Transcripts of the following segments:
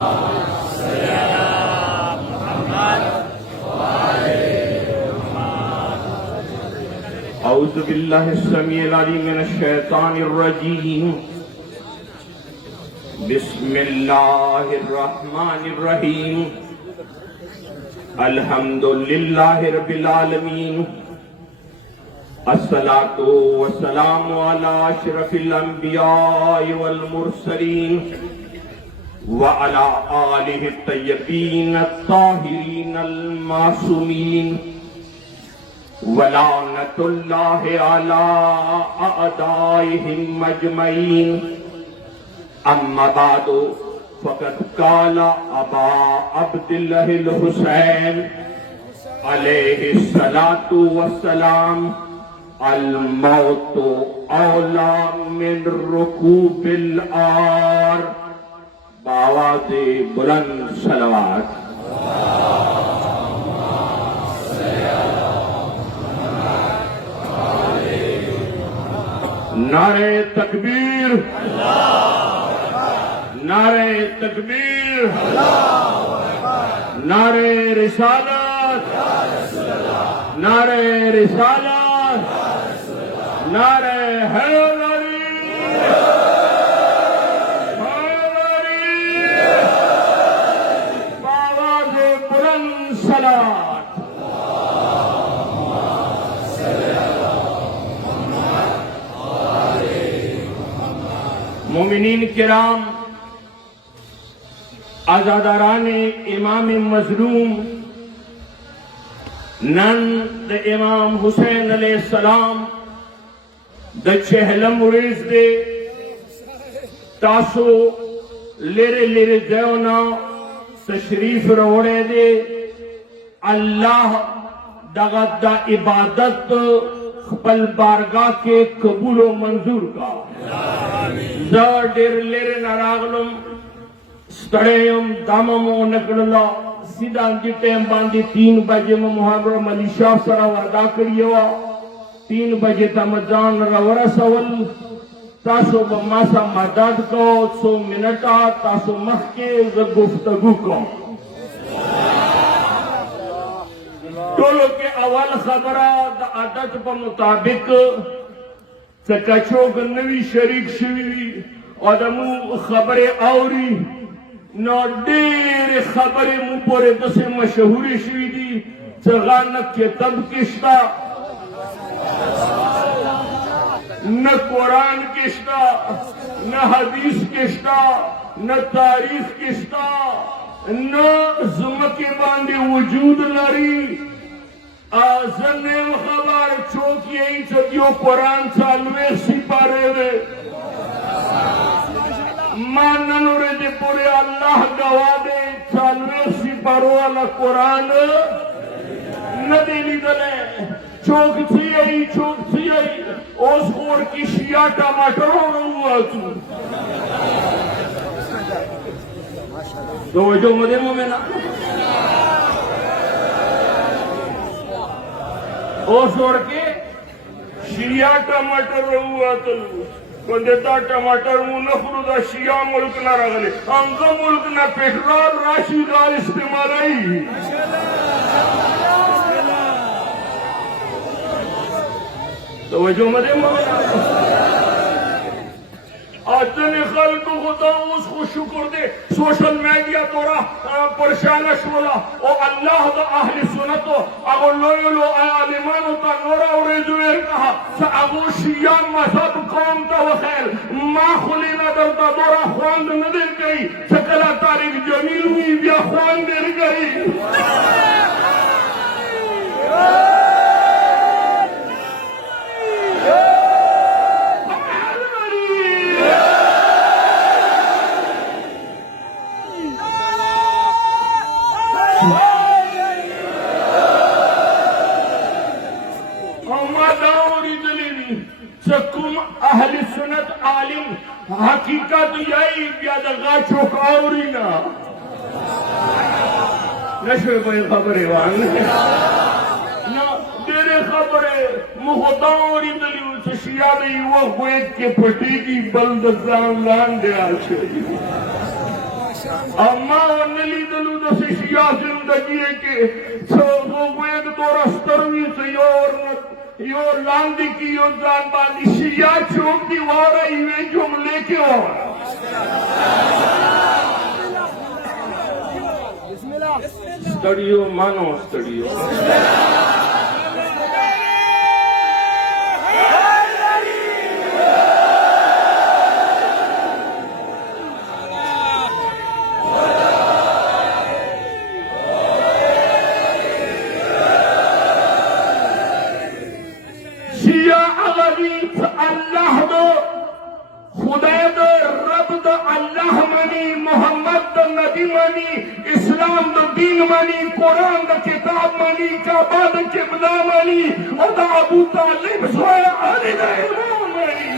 औज़ु बिल्लाहि समीइल अलीम मिनश शैतानिर रजीम। बिस्मिल्लाहिर रहमानिर रहीम। अल्हम्दुलिल्लाहि रब्बिल आलमीन। अस्सलातु वस्सलामु अला अशरफिल अंबिया वल मुरसलीन व अला आलिहि तय्यबीन अत्ताहिरीन अल मासूमीन वलानतुल्लाहि अला अअदाइहिम अजमईन। अम्मा बादु फ़क़द क़ाला अबा अब्दिल्लाहिल हुसैन अलैहिस्सलातु वस्सलाम अल मौतु औला मिन रुकूबिल आर। बावाज़े बुलंद सलवात। नारे तकबीर, नारे तकबीर, नारे रिसालत, नारे रिसालत, नारे हैदरी, बावाज़े बुलंद सलात। मोमिनीन किराम, आज़ादाराने इमाम मज़लूम नंद इमाम हुसैन अलैहिस्सलाम द चहलम उरेज दे तासो लेरे लेरे जयोना तशरीफ रोड़े दे। अल्लाह दगदा इबादत खपल बारगाह के कबूल व मंजूर का। डेर लेरे नारागलम स्टड़ेयम दाममो नकड़ला सीधा टाइम बांधी 3 बजे में मुहर्रम अली शाह सरा वादा करिएवा। 3 बजे तमजान रवरा सवल तासो बमासा मदद को 100 मिनट तासो मखके गुफ्तगू को टोलो के अवल खबरा द आदत पर मुताबिक कचोग नवी शरीक शवी और खबरें आवरी न डेर खबरें मुपोरे दसे मशहूरी शवी दी चगान के तब किश्ता न कुरान किश्ता न हदीस किश्ता न तारीख किश्ता न जुमके बांधे वजूद लरी आजनेम खबर चौकी चदियो कुरान चालवे सिपारे रे मानन रे जे पूरे अल्लाह गवा दे चालवे सिपारो वाला कुरान न देनी दले चौक थी ओस खोर की शिया टमाटर हुआ तू तो जो मदे में ना ओ छोड़ के शिया टमाटर हुआ तो देता टमाटर मुन खुदा शिया मुल्क ना रगले अंग मुल्क ना पेट्रोल राशि गाल इस्तेमाल आई तो जो मदे आजने खल को खुदा उसको शुक्र दे सोशल मीडिया तोरा परेशान शोला ओ अल्लाह द अहले सुन्नत अगो लोयलो आलिमानो ता नोरा और जुएर कहा सा अगो शिया मजहब कौम ता वखैर मा खुलीना दरता तोरा ख्वांद न दे गई सकला तारीख जमील हुई बिया ख्वांद दे गई अहले सुन्नत आलिम हकीकत यही ब्यादगा चौकाउरी ना नशे कोई खबरे वांग ना तेरे खबरे मुहदाउरी दली से शिया नहीं वो गोएक के पटी की बल्द जान लान दे आशे अम्मा नली दलू दसे शिया जिंदगी के एक दो रस्तरवी से यो लांदी की यो जान बाली शिया चौक दी वारा इवे जुमले के और स्टडियो मानो स्टडियो अल्लाह दो खुदा दो रब दो अल्लाह मनी मोहम्मद दो नबी मनी इस्लाम दो दीन मनी कुरान दो किताब मनी काबा दो किबला मनी और दो अबू तालिब सोया अली दो इमाम मनी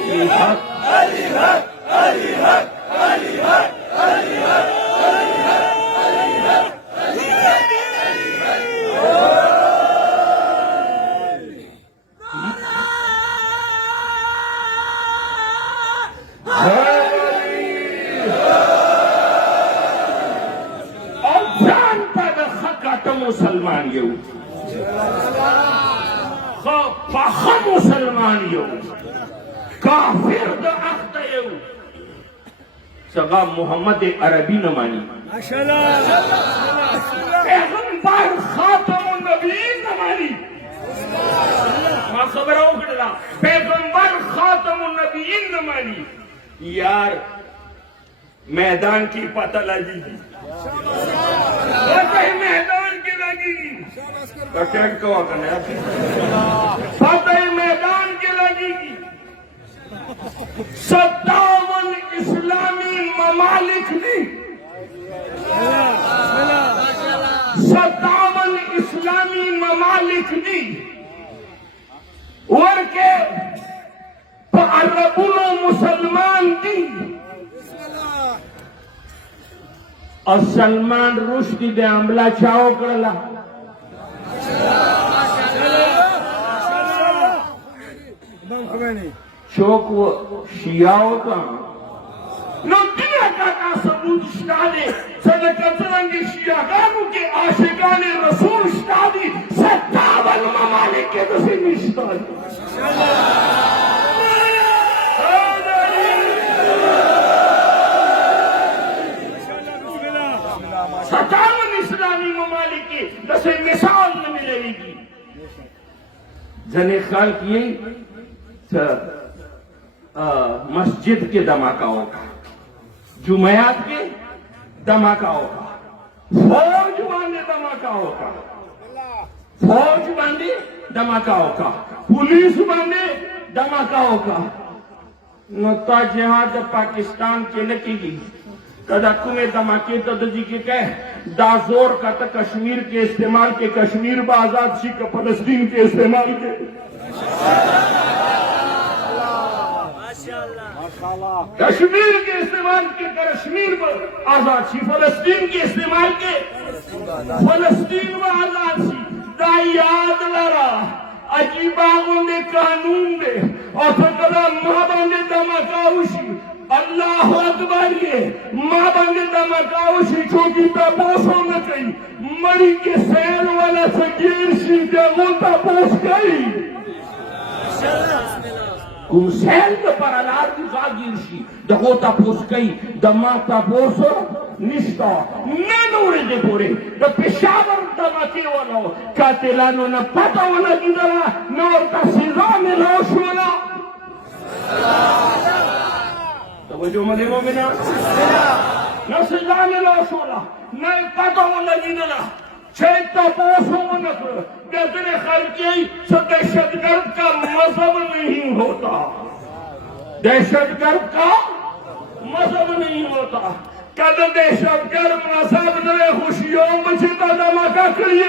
अली हक अली हक अली हक अली हक अली हक मुसलमान यो मुसलमान यो काफिर द अख्त यो सगा मोहम्मद अरबी न मानी पैगंबर खातमुन नबीयीन न मानी मां खबर उगड़ा पैगंबर खातमुन नबीयीन न मानी यार मैदान की पता लगेगी मैदान की लगेगी फतेह मैदान की लगेगी 57 इस्लामी ममालिक ने 57 इस्लामी ममालिक ने और के अरबुलो मुसलमान दी और सलमान रुश्दी दे हमला चाहो करला चौक वो शियाओं का नदिया का सबूत स्टादे सदकतरंगी शियागानों के आशिकाने रसूल स्टादी 57 ममालिक के दसे निस्तादी 57 इस्लामी ममालिक की दसे मिसाल न मिलेगी जने ख्याल किए मस्जिद के धमाकाओं का जुमयात के धमाकाओं का फौज बांधे धमाकाओं का फौज बांधे धमाकाओं का पुलिस बांधे धमाकाओं का नता जिहाद पाकिस्तान के लगेगी कदा कुमे धमाके तो जी के कह दाजोर का तो कश्मीर के इस्तेमाल के कश्मीर ब आजाद सी का फलस्तीन के इस्तेमाल के कश्मीर के इस्तेमाल के कश्मीर ब आजाद सी फलस्तीन के इस्तेमाल के फलस्तीन व आजाद सी दा याद लरा अजीबागों ने कानून दे और कदा माँ ने धमाकाउशी अल्लाह अकबर ये माँ बंदे धमाकाउशी छोटी तपोसो न कही मरी के सैन वाला सगीर सी जगो तपोस गई कुम सैन तो पर अलार की जागीर सी जगो तपोस गई दमा तपोसो निष्ठा न नूरे दे पूरे द पेशावर धमाके वाला कातिलानो न पता वाला गिदला नौर का सीजा में लोश वाला तवज्जो मलेमो मिना न सीजा में लोश वाला न पता वाला गिदला छेता पोसो न कर बेतने खर्ची दहशतगर्द का मजहब नहीं होता दहशतगर्द का मजहब नहीं होता कद दहशतगर्द मजहब ने खुशियों में चिता धमाका करिए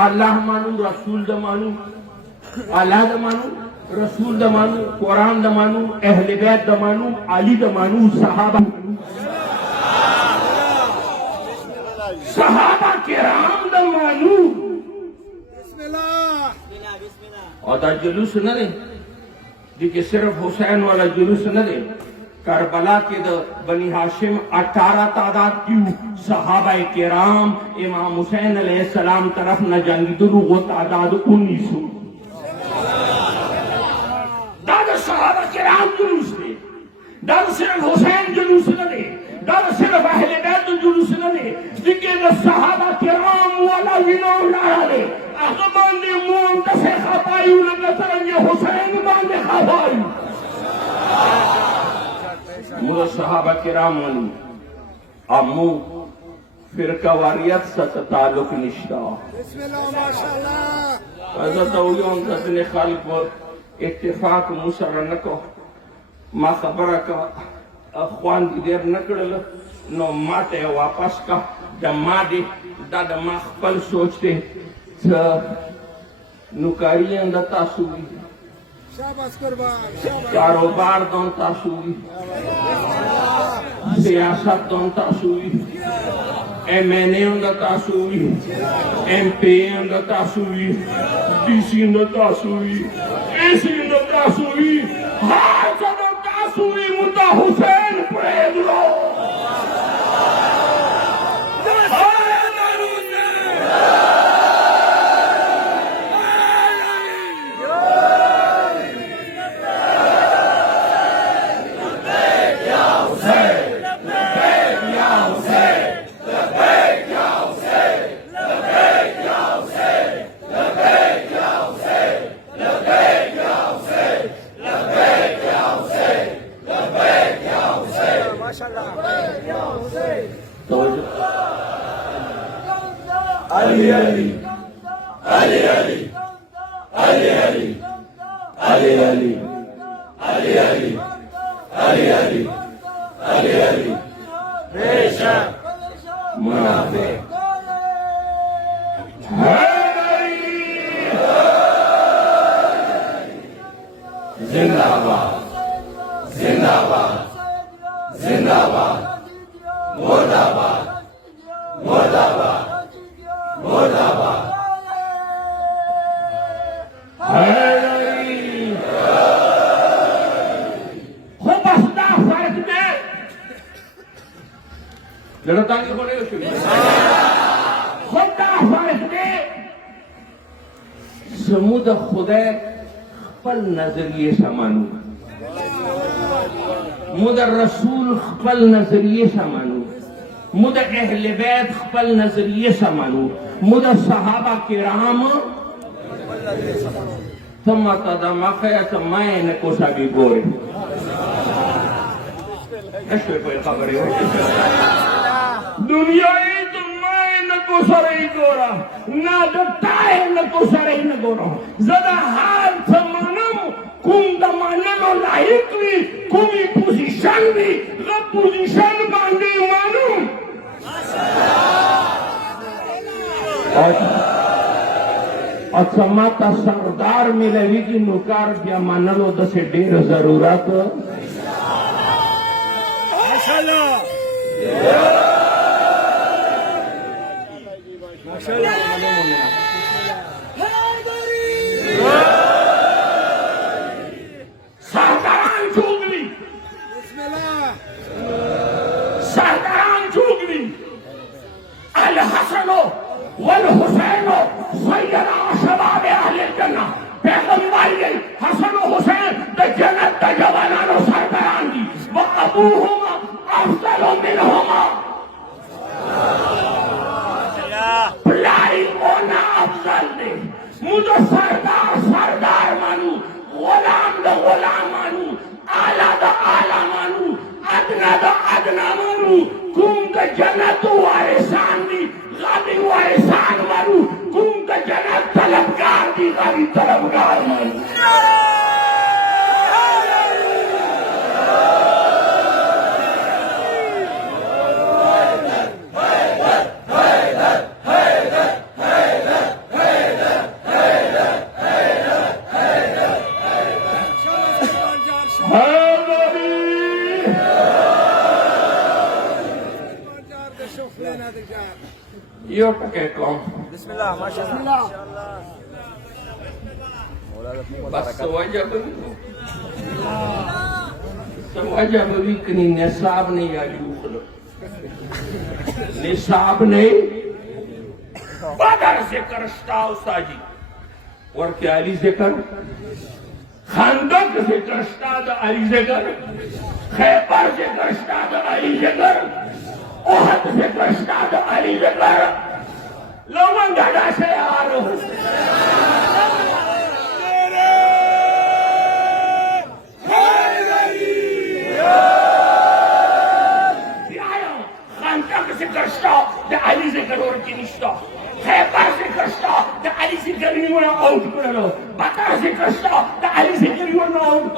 अल्लाह मानू, रसूल द मानू, अल्लाह द मानू, रसूल द मानू, कुरान द मानू, अहले बैत द मानू, अली द मानू, सहाबा सहाबा किराम द मानू। और दा जुलूस न दे कि सिर्फ हुसैन वाला जुलूस न दे। करबला के द बनी हाशिम 18 तादाद की सहाबा किराम इमाम हुसैन अलैहिस्सलाम तरफ न जंगी तो वो तादाद 1900। दादा सहाबा किराम जुलूस दे, दादा सिर्फ हुसैन जुलूस न दे, दादा सिर्फ अहले बैत जुलूस न दे, जिनके द सहाबा किराम वाला विनोद लाया दे अहमान ने मुंह से खपाई उन तरंगे हुसैन बांधे खपाई मुझे सहाबा किराम वाली अम्मू फिरका वारियत सत ताल्लुक निश्ता हजरत औलिया ने खालिक पर इत्तेफाक मुसर न को मा खबर का अखवान देर न करल नो माते वापस का जमा दे दादा मा खपल सोचते नुकारियां दा तासुवी कारोबार दों तासुवी सियासत दों तासुवी MNA दा तासुवी MP दा तासुवी DC दा तासुवी AC दा तासुवी हाय दा तासुवी मुद्दा Hussain प्रेदलो Ali Ali Ali Ali Ali Ali Ali Ali Ali Ali Ali Ali Ali Ali Resha Munafiq Zindabad Zindabad Zindabad Murdabad Murdabad Murdabad खुबसदा फर्क दे लड़ता नहीं होने खुदा फर्क दे समुद खुदा खपल नजरिए समानू मुद रसूल खपल नजरिए समानू मुद अहले बैत खपल नजरिए समानू मुद सहाबा किराम थम तदमा खया मैं न कोसा भी गोरे ऐसे कोई खबर है दुनिया ही तो मैं न कोसा रही गोरा ना दत्ता है न कोसा रही न गोरा ज़रा हाल थमानम कुम दमानम लाइक भी कुमी पोजीशन भी ग पोजीशन बांधे मालूम अच्छा माता सरदार मिलेगी कि नुकार क्या मानलो दसे ढेर जरूरत सरदारान चुगली सरदारान चुगली अल हसनो वल हुसैनो सैयदा शबाब अहले जन्नह पैगंबर ये हसन हुसैन द जन्नत द जवानानो सरदारान दी व अबूहुमा अफजल मिनहुमा प्लाई ओना अफजल दे मुझे सरदार सरदार मानू गुलाम द गुलाम मानू आला द आला मानू अदना द अदना मानू कुम द जन्नत वारिसान दी गादी वारिसान मानू कुम द जन्नत तलबगार दी गादी तलबगार मानू हैदरी यो टके कौन बिस्मिल्लाह माशाअल्लाह बस सवाजा बवी कनी निसाब नहीं आली उखलो निसाब नहीं बदर से करस्ता उस्ताजी और क्या अली से कर खानदक से करस्ता अली से कर खैबर से करस्ता अली से कर ओहद से करस्ता अली से कर लोमन घड़ा से यार Ali Zekaror Kinista, Hepa Zekasta, the Ali Zekariona out, Bakar Zekasta, the Ali Zekariona out,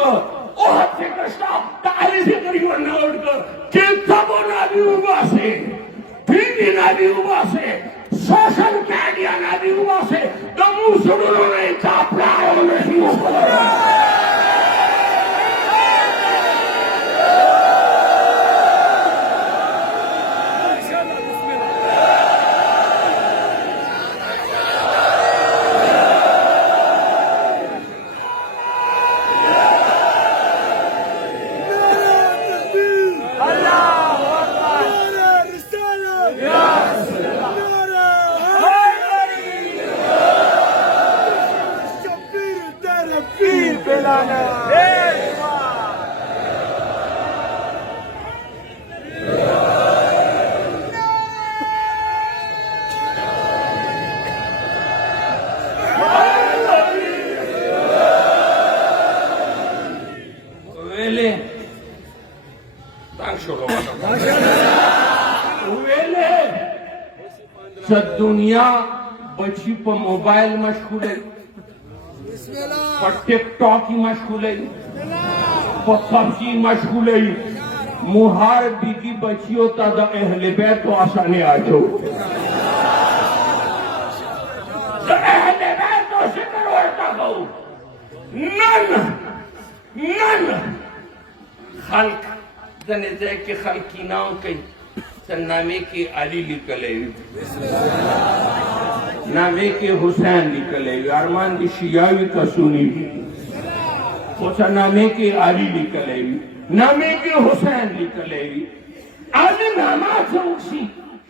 Ohat Zekasta, the Ali Zekariona out, Kitabona Ubase, Pindina Ubase, social media Ubase, the Musulman Tapra on the दुनिया बची पर mobile मशगूल है पर TikTok ही मशगूल है पर PUBG मशगूल है मुहार बीगी बची होता द अहले बैत तो आसाने आ जाओ अहले बैत तो शिकर होता गो नन खल्क जने दे के खल्की नाम कई नामे के अली निकले नामे के हुसैन निकले अरमान की शियावी का सुनी नामे के अली निकले नामे के हुसैन निकले अली नामा चौकसी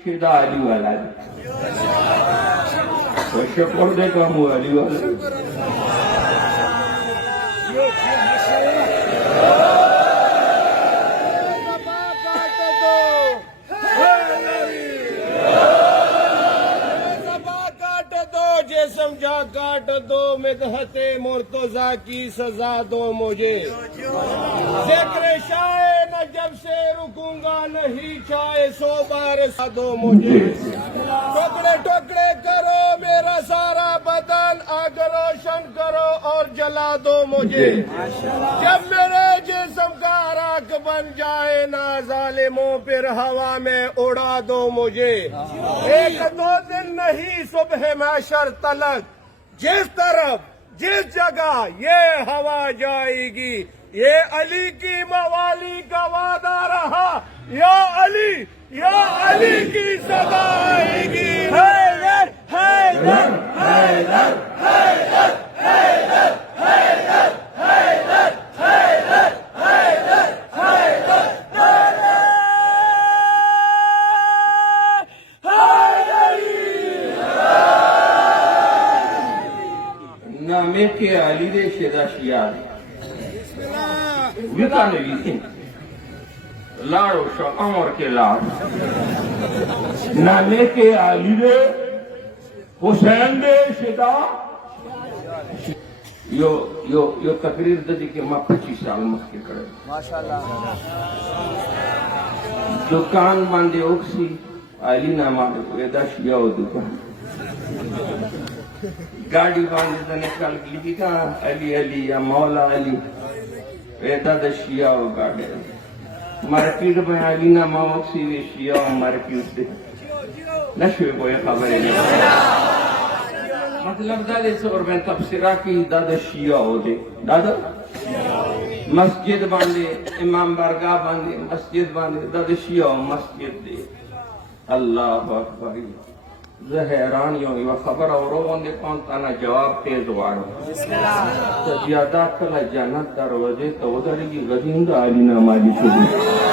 शिदा अली वाला तो शुक्र देगा मु अली वाला समझा काट दो मिदहते मुर्तजा की सजा दो मुझे जिक्र शाये नजब से रुकूंगा नहीं चाहे 100 बार दो मुझे टुकड़े टुकड़े करो मेरा सारा बदन आग रोशन करो और जला दो मुझे जब मेरे जिस्म का राख बन जाए ना जालिमों फिर हवा में उड़ा दो मुझे 1-2 दिन नहीं सुबह महशर तलक जिस तरफ जिस जगह ये हवा जाएगी ये अली की मवाली का वादा रहा या अली की सदा आएगी हैदर हैदर हैदर हैदर हैदर हैदर हैदर हैदर हैदर हैदर नामे के अली दे शेदा शियार विकाने लीजिए लाड़ो शो अमर के लाड़ नामे के अली दे हुसैन दे शेदा यो तकरीर दी के मां 25 साल मक्के करे माशाल्लाह दुकान बांधे ओक्सी अली नामा वेदा शिया दुकान गाड़ी बांधे तो निकाल लिखी का अली अली या मौला अली वेदा द शिया हो गाड़े मार्केट में अली ना मावक्सी वे शिया मार्केट दे नशे कोई खबर नहीं मतलब दादे से और मैं तफसीरा की दादा शिया हो दे दादा मस्जिद बांधे इमाम बारगाह बांधे मस्जिद बांधे ददशिया मस्जिद दे अल्लाह अकबर हैरान यो खबर और वंदे कौन तना जवाब तेज वाड़ो तो ज्यादा कला जन्नत दरवाजे तो उधर की गजिंदा अलीना माजी शुरू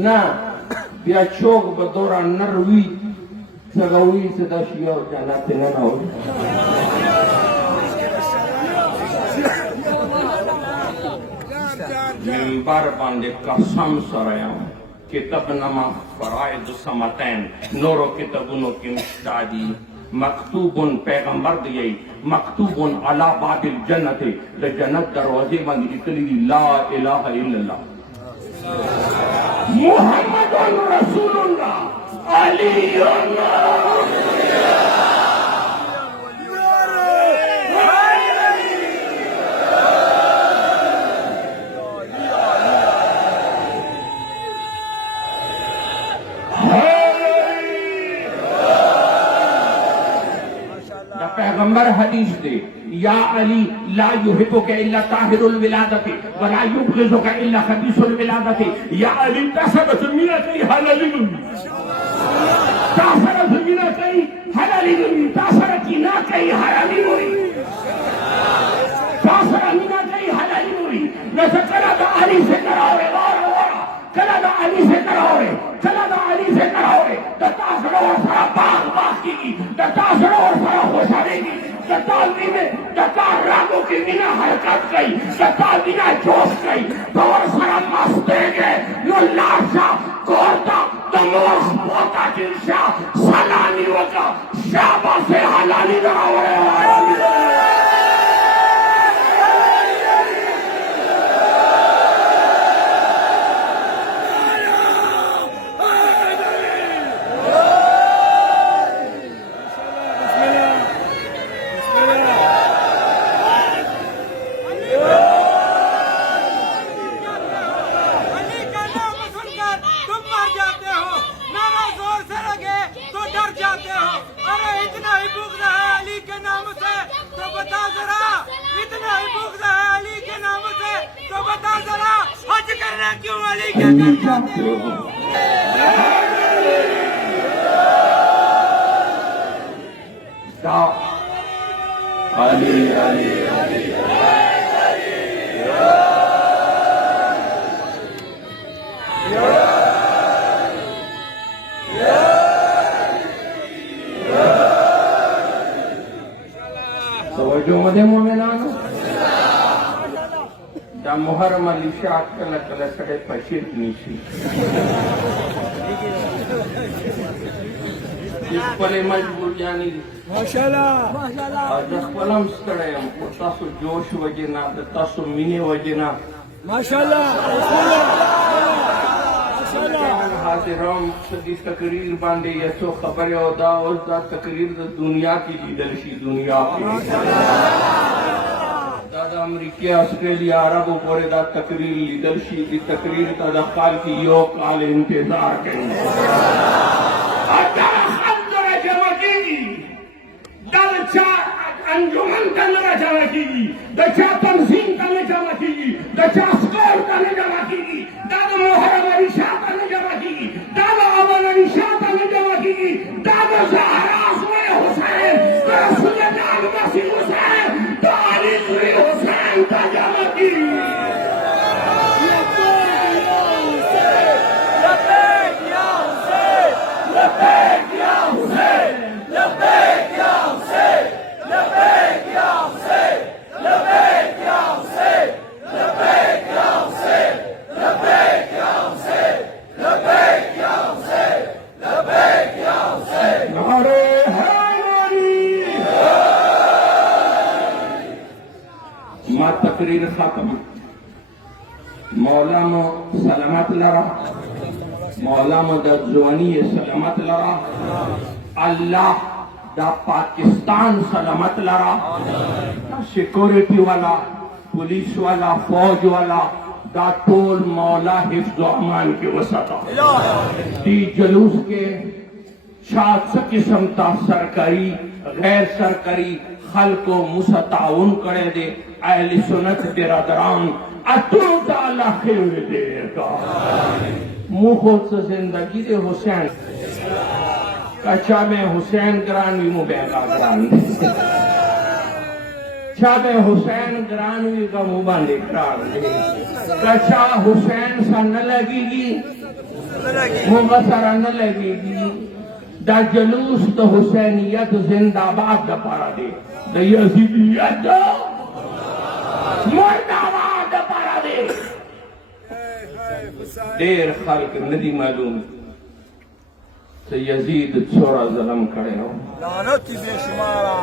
ना बिया चौक बदौरा नरवी सगवी से दशिया जाना तेना ना हो मिंबर बांधे कसम सराया किताब नमा फराइद समतैन नूरो किताबुनो की मुश्तादी मकतूबुन पैगंबर दिए मकतूबुन अला बाबिल जन्नत द जन्नत दरवाजे बंद इतनी ला इलाहा इल्लल्लाह मुहम्मदुर रसूलुल्लाह अलीयुल्लाह पैगंबर हदीस दे या अली ला युहिब्बुका इल्ला ताहिरुल विलादति व ला युबग़िज़ुका इल्ला खबीसुल विलादति या अली तसबत मिनती हलालिन तासरत मिनती हलालिन तासरत ना कई हलालिन तासरत मिनती हलालिन नसकरा दा अली से करावे कला दा अली से करावे कला दा अली से करावे तासरो और सारा बाग बाकी तासरो और सारा होशारेगी ताली में तथा रागों की बिना हरकत गई तथा बिना जोश गई और सारा मस्त गए यो लाशा कोर्ता तमोश पोता जिनशा सलानी वका शाबा से हलाली दरावे क्यों अली क्या करते हो अली अली अली समझो मधे मोमेनानो da muharram alisha kala kala sade pashir nishi इस मजबूर जानी माशाल्लाह आज कलम स्कड़े तासु जोश वजना तासु मिने वजना माशाल्लाह हाजिराम सदी तकरीर बांधे यसो खबर होदा और दा तकरीर दुनिया की लीडरशिप दुनिया की दादा अमेरिका ऑस्ट्रेलिया अरब ऊपर दा तकरीर लीडरशिप की तकरीर का दखाल की यो काल इंतजार करेंगे अंजुमन करने जमा कीगी दचा तंजीम करने जमा कीगी दचा स्कोर करने जमा कीगी दादा मोहर्रम अली शाह करने जमा कीगी दादा अमन अली शाह करने जमा कीगी दादा तकरीर खत्म। मौला मो सलामत लरा, मौला मो दजवानी सलामत लरा, अल्लाह दा पाकिस्तान सलामत लरा, सिक्योरिटी वाला, पुलिस वाला, फौज वाला दा टोल मौला हिफ्ज़ व अमान के वसता दी जलूस के शाद किस्म ता सरकारी गैर सरकारी खल को मुसताउन करे दे अहले सुन्नत बिरादरान अतुल ताला खैर देगा मुखोत जिंदगी दे हुसैन कच्चा में हुसैन ग्रानवी मुबैगा ग्रानवी चाबे हुसैन ग्रानवी का मुबांदे ग्रानवी कच्चा हुसैन सा न लगेगी मुबसरा न लगेगी दा जलूस तो हुसैनियत जिंदाबाद दा पारा दे दा यजीदियत मुर्दाबाद दा पारा दे देर खल्क नदी मालूम तो यजीद छोरा जलम खड़े हो लानत बेशुमारा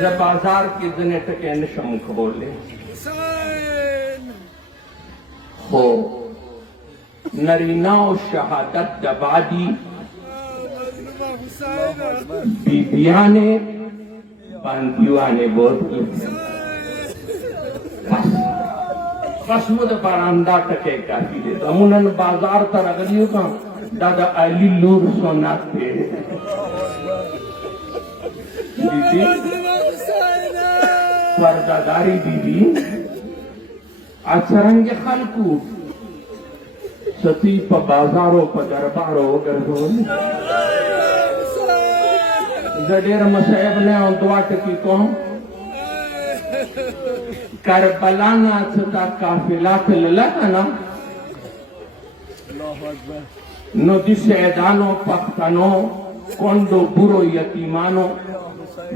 जब बाजार के जने टके नशम खोले हो नरीना शहादत दबादी बीबिया ने बंदियों ने बहुत बस मुझे बारांदा टके काफी दे अमुनन बाजार तर अगलियों का दादा अली लूर सोना थे बीबी पर्दादारी बीबी अचरंगे खलकू सती पर बाजारों पर दरबारों गर्दों जडेर मसैब ने दुआ की कौन करबला ना छता काफिला के ललकना नो दिसेदानो पख्तनो कोंडो बुरो यतीमानो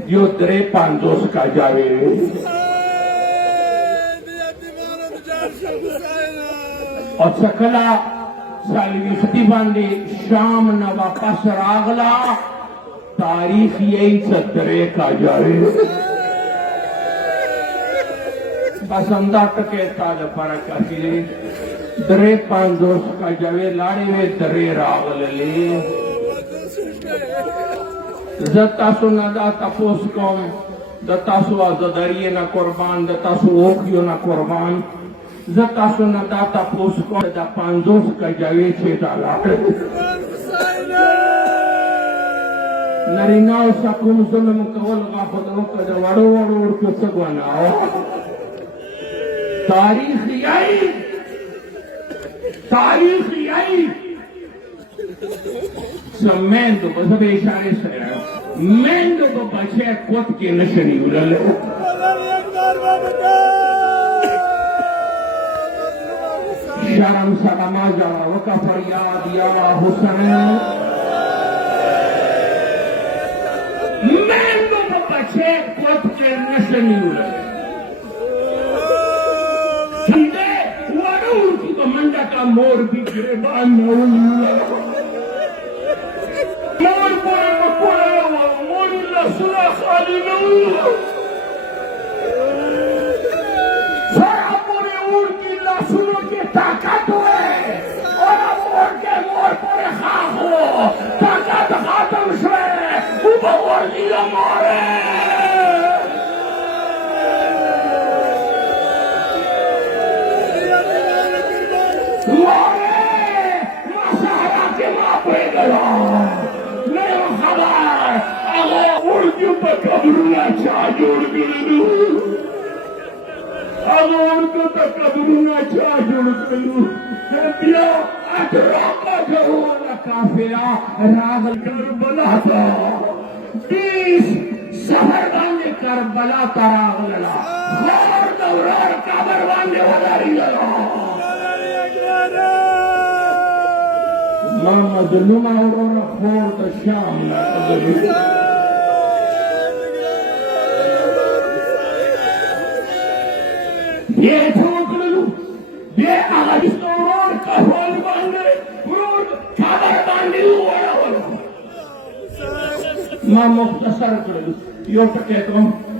जो दरे पांदोस का जावे और सकला सालविफ्ती बांधे शाम न वापस रागला तारीख यही सदरे का जावे बसंदा टके ताल पर कसी दरे पांदोस का जावे लाड़े में दरे रागल ले जतासु न दाता पोस कौम दतासु आज़दरिये न कुर्बान दतासु ओखियो न कुर्बान जतासु न दाता पोस कौम दा पांदोस का जावे छे ताला नरीनाओ सकुम जुल्म कवल गाफतों का जवाड़ो वाड़ो उड़ के सगवाना तारीख आई मेंदो बस इशारे से मेंदो को बचे कोत के नशनी उड़ल शर्म सलामा जावा वका फरियाद या हुसैन मेंदो को बचे कोत के नशनी उड़ल संदे वाड़ो की तो मंडा का मोर भी गिरबान न ताकत है और मोर के मोर पर खास हो ताकत खातम से ऊपर दिया मारे मसाला के मापे गया नहीं खबर अगर उर्दू पर कबरूना चाह जोड़ गलू अगर उनको तो कबरूना चाह जोड़ गलू दिया अठरा का जरूर काफिला रागल करबला था 20 सफर बांधे करबला तरागला और दौरान काबर बांधे वाला रिगला मोहम्मद लुमा और फोर्ट शाम ये ठोकलू ये आदिस्तोर का होल बांधे पुरोड काबर बांधे वाला वाला मैं मुख्तसर कर दूं यो कहता हूं